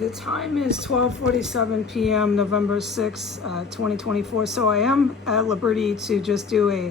The time is 12:47 p.m. November 6, 2024. So I am at liberty to just do a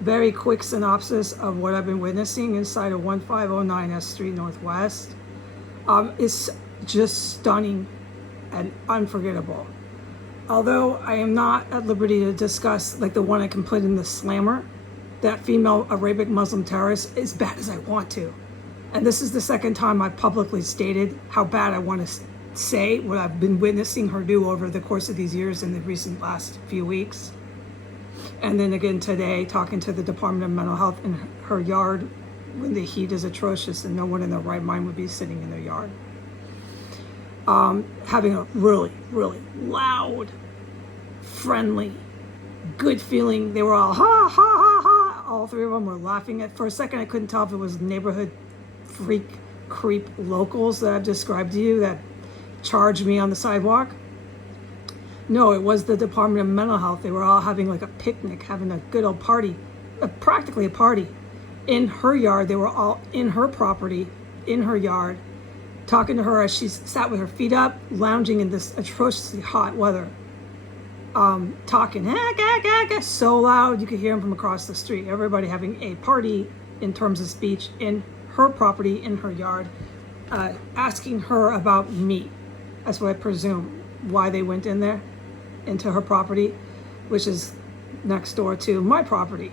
very quick synopsis of what I've been witnessing inside of 1509 S Street Northwest. It's just stunning and unforgettable. Although I am not at liberty to discuss like the one I can put in the slammer, that female Arabic Muslim terrorist, as bad as I want to. And this is the second time I've publicly stated how bad I want to say what I've been witnessing her do over the course of these years in the recent last few weeks. And then again today, talking to the Department of Mental Health in her yard when the heat is atrocious and no one in their right mind would be sitting in their yard. Having a really, really loud, friendly, good feeling. They were all ha, ha, ha, ha. All three of them were laughing. For a second, I couldn't tell if it was neighborhood freak, creep locals that I've described to you that charged me on the sidewalk. No, it was the Department of Mental Health. They were all having like a picnic, having a good old party, practically a party in her yard. They were all in her property, in her yard, talking to her as she sat with her feet up, lounging in this atrociously hot weather, talking so loud you could hear them from across the street. Everybody having a party in terms of speech in her property, in her yard, asking her about me. That's what I presume why they went in there, into her property, which is next door to my property.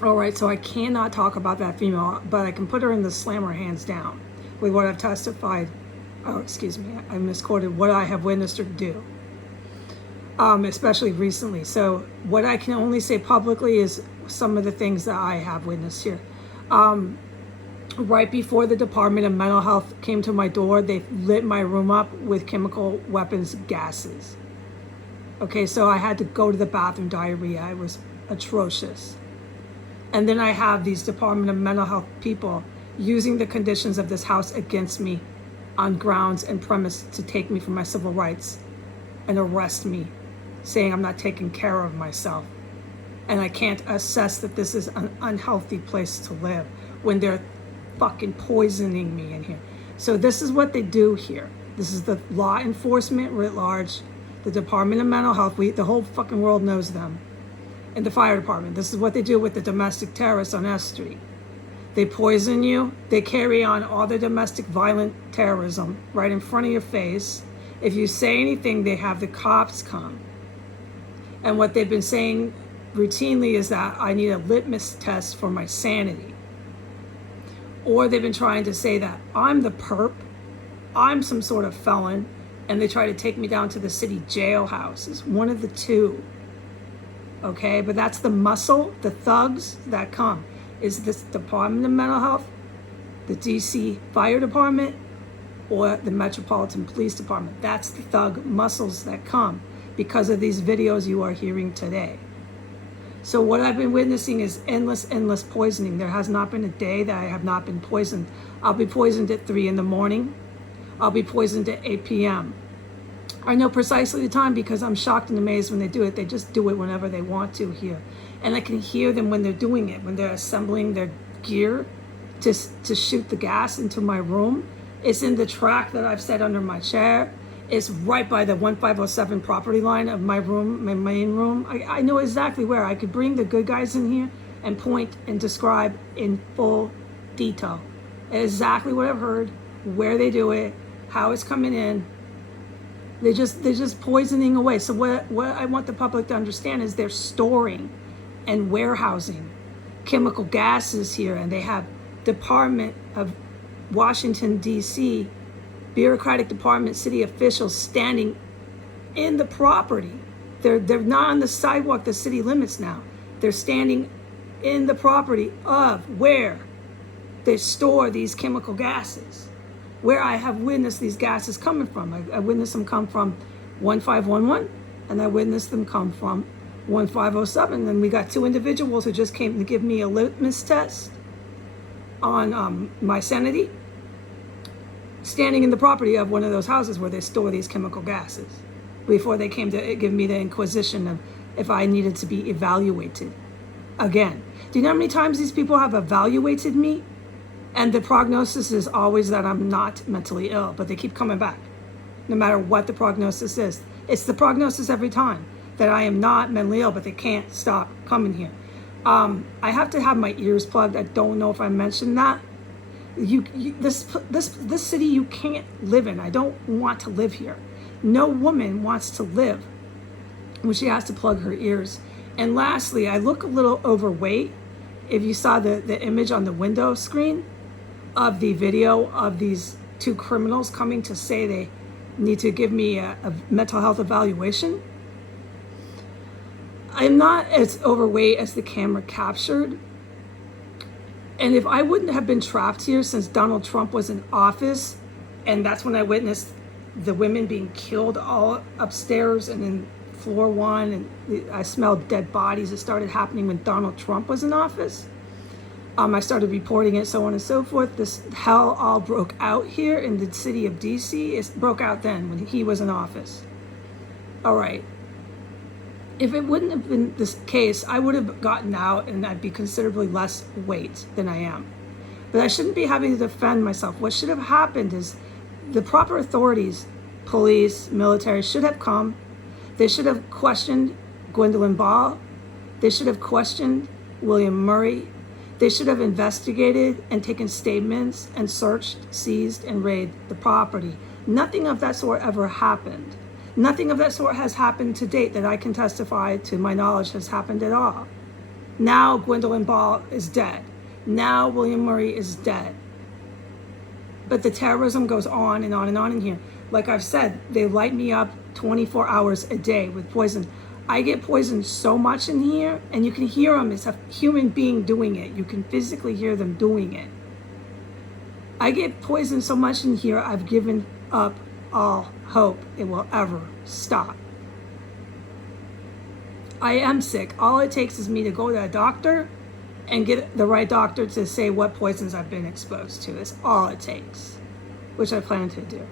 All right, so I cannot talk about that female, but I can put her in the slammer hands down with what I've testified. Oh, excuse me, I misquoted what I have witnessed her do, especially recently. So what I can only say publicly is some of the things that I have witnessed here. Right before the Department of Mental Health came to my door, they lit my room up with chemical weapons gases. Okay, so I had to go to the bathroom, diarrhea. It was atrocious. And then I have these Department of Mental Health people using the conditions of this house against me on grounds and premise to take me for my civil rights and arrest me, saying I'm not taking care of myself. And I can't assess that this is an unhealthy place to live when they're fucking poisoning me in here. So this is what they do here. This is the law enforcement writ large, the Department of Mental Health. The whole fucking world knows them. And the fire department. This is what they do with the domestic terrorists on S Street. They poison you. They carry on all the domestic violent terrorism right in front of your face. If you say anything, they have the cops come. And what they've been saying routinely is that I need a litmus test for my sanity. Or they've been trying to say that I'm the perp, I'm some sort of felon, and they try to take me down to the city jailhouse. It's one of the two. Okay, but that's the muscle, the thugs that come. Is this Department of Mental Health, the DC Fire Department, or the Metropolitan Police Department? That's the thug muscles that come because of these videos you are hearing today. So what I've been witnessing is endless poisoning. There has not been a day that I have not been poisoned. I'll be poisoned at 3 in the morning. I'll be poisoned at 8 p.m. I know precisely the time because I'm shocked and amazed when they do it. They just do it whenever they want to here. And I can hear them when they're doing it, when they're assembling their gear to shoot the gas into my room. It's in the track that I've set under my chair. It's right by the 1507 property line of my room, my main room. I know exactly where. I could bring the good guys in here and point and describe in full detail exactly what I've heard, where they do it, how it's coming in. They're just poisoning away. So what I want the public to understand is they're storing and warehousing chemical gases here, and they have Department of Washington, D.C., bureaucratic department, city officials standing in the property. They're not on the sidewalk, the city limits now. They're standing in the property of where they store these chemical gases, where I have witnessed these gases coming from. I witnessed them come from 1511, and I witnessed them come from 1507. And we got two individuals who just came to give me a litmus test on my sanity, standing in the property of one of those houses where they store these chemical gases before they came to give me the inquisition of if I needed to be evaluated again. Do you know how many times these people have evaluated me? And the prognosis is always that I'm not mentally ill, but they keep coming back. no matter what the prognosis is. It's the prognosis every time that I am not mentally ill, but they can't stop coming here. I have to have my ears plugged. I don't know if I mentioned that. This city you can't live in. I don't want to live here. No woman wants to live when she has to plug her ears. And lastly, I look a little overweight. If you saw the image on the window screen of the video of these two criminals coming to say they need to give me a mental health evaluation, I'm not as overweight as the camera captured. And if I wouldn't have been trapped here since Donald Trump was in office, and that's when I witnessed the women being killed all upstairs and in floor one, and I smelled dead bodies. It started happening when Donald Trump was in office. I started reporting it, so on and so forth. This hell all broke out here in the city of DC. It broke out then when he was in office. All right. If it wouldn't have been this case, I would have gotten out and I'd be considerably less weight than I am. But I shouldn't be having to defend myself. What should have happened is the proper authorities, police, military, should have come. They should have questioned Gwendolyn Ball. They should have questioned William Murray. They should have investigated and taken statements and searched, seized, and raided the property. Nothing of that sort ever happened. Nothing of that sort has happened to date that I can testify to my knowledge has happened at all. Now Gwendolyn Ball is dead. Now William Murray is dead. But the terrorism goes on and on and on in here. Like I've said, they light me up 24 hours a day with poison. I get poisoned so much in here, and you can hear them. It's a human being doing it. You can physically hear them doing it. I get poisoned so much in here, I've given up all hope it will ever stop. I am sick. All it takes is me to go to a doctor and get the right doctor to say what poisons I've been exposed to. That's all it takes, which I plan to do.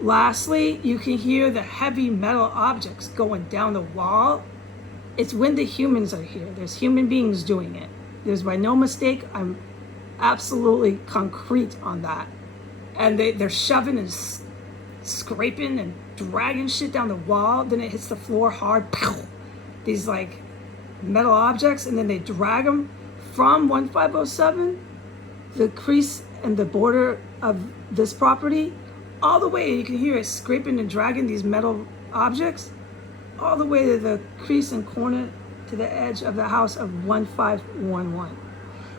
Lastly, you can hear the heavy metal objects going down the wall. It's when the humans are here. There's human beings doing it. There's by no mistake. I'm absolutely concrete on that. And they're shoving and scraping and dragging shit down the wall. Then it hits the floor hard. Pow! These like metal objects, and then they drag them from 1507, the crease and the border of this property, all the way. You can hear it scraping and dragging these metal objects all the way to the crease and corner to the edge of the house of 1511.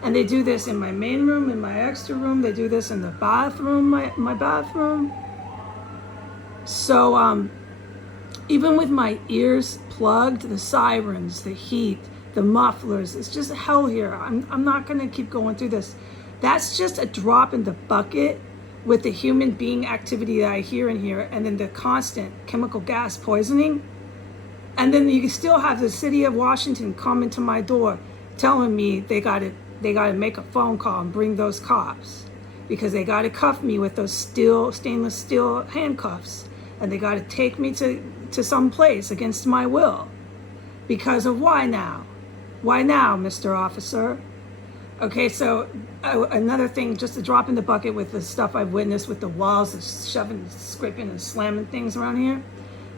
And they do this in my main room, in my extra room. They do this in the bathroom, my bathroom. So even with my ears plugged, the sirens, the heat, the mufflers, it's just hell here. I'm not going to keep going through this. That's just a drop in the bucket with the human being activity that I hear in here, and then the constant chemical gas poisoning. And then you still have the city of Washington coming to my door telling me they got to make a phone call and bring those cops because they got to cuff me with those stainless steel handcuffs, and they got to take me to some place against my will. Because of why now? Why now, Mr. Officer? Okay, so another thing, just a drop in the bucket with the stuff I've witnessed with the walls, the shoving, scraping, and slamming things around here.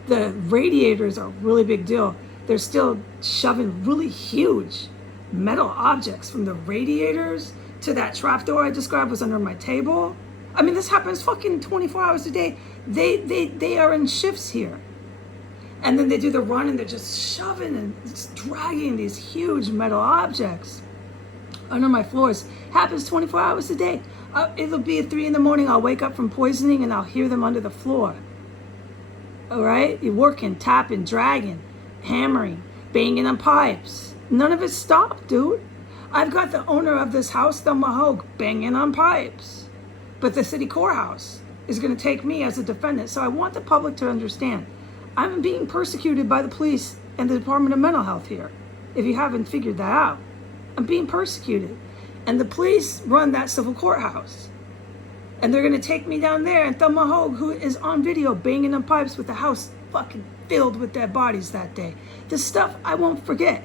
The radiators are a really big deal. They're still shoving really huge metal objects from the radiators to that trapdoor I described was under my table. I mean, this happens fucking 24 hours a day. They are in shifts here. And then they do the run and they're just shoving and just dragging these huge metal objects under my floors. Happens 24 hours a day. It'll be at 3 in the morning. I'll wake up from poisoning and I'll hear them under the floor. All right? You're working, tapping, dragging, hammering, banging on pipes. None of it stopped, dude. I've got the owner of this house, Thelma Hogue, banging on pipes. But the city courthouse is going to take me as a defendant. So I want the public to understand. I'm being persecuted by the police and the Department of Mental Health here, if you haven't figured that out. I'm being persecuted. And the police run that civil courthouse. And they're going to take me down there, and Thelma Hogue, who is on video banging on pipes with the house fucking filled with dead bodies that day. The stuff I won't forget.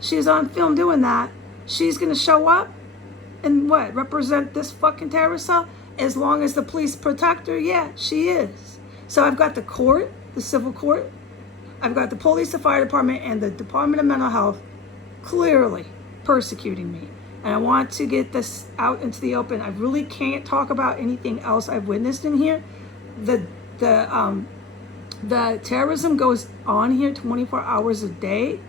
She's on film doing that. She's going to show up and what? Represent this fucking terrorist cell? as long as the police protect her, yeah, she is. So I've got the court, the civil court, I've got the police, the fire department, and the Department of Mental Health clearly persecuting me. And I want to get this out into the open. I really can't talk about anything else I've witnessed in here. The terrorism goes on here 24 hours a day.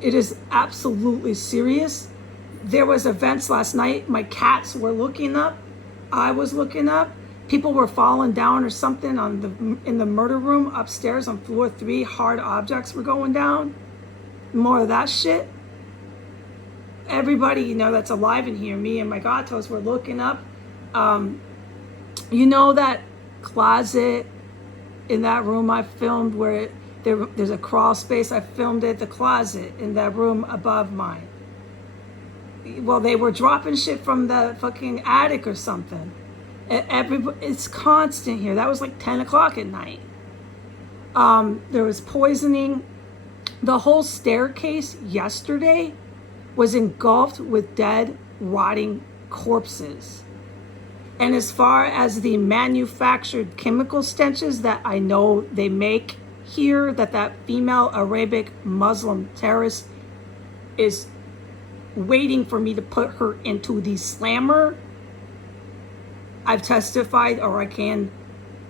It is absolutely serious. There was events last night. My cats were looking up. I was looking up. People were falling down or something in the murder room upstairs on floor 3. Hard objects were going down. More of that shit. Everybody, that's alive in here, me and my gatos were looking up. That closet in that room I filmed where there's a crawl space? I filmed it, the closet in that room above mine. Well, they were dropping shit from the fucking attic or something. It's constant here. That was like 10 o'clock at night. There was poisoning. The whole staircase yesterday was engulfed with dead, rotting corpses. And as far as the manufactured chemical stenches that I know they make here, that female Arabic Muslim terrorist is waiting for me to put her into the slammer, I've testified, or I can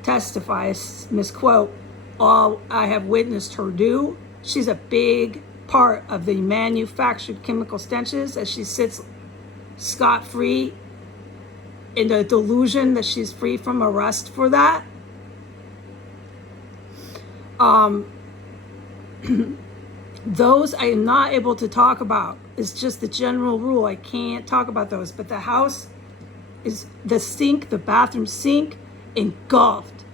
testify, misquote, all I have witnessed her do. She's a big part of the manufactured chemical stenches as she sits scot-free in the delusion that she's free from arrest for that. Those I am not able to talk about. It's just the general rule. I can't talk about those. But the house is the sink, the bathroom sink, engulfed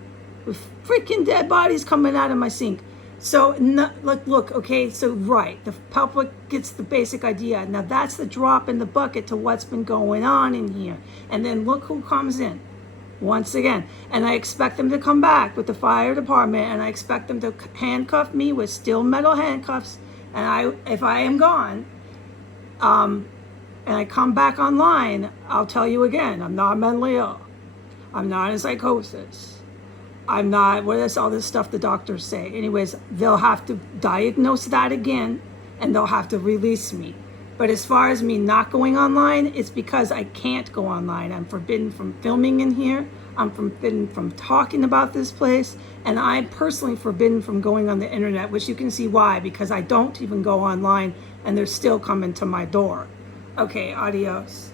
with freaking dead bodies coming out of my sink. So, look, okay, so right, the public gets the basic idea. Now that's the drop in the bucket to what's been going on in here. And then look who comes in once again. And I expect them to come back with the fire department, and I expect them to handcuff me with steel metal handcuffs. And if I am gone, and I come back online, I'll tell you again, I'm not mentally ill. I'm not in psychosis. I'm not, what is all this stuff the doctors say? Anyways, they'll have to diagnose that again, and they'll have to release me. But as far as me not going online, it's because I can't go online. I'm forbidden from filming in here. I'm forbidden from talking about this place. And I'm personally forbidden from going on the internet, which you can see why, because I don't even go online, and they're still coming to my door. Okay, adios.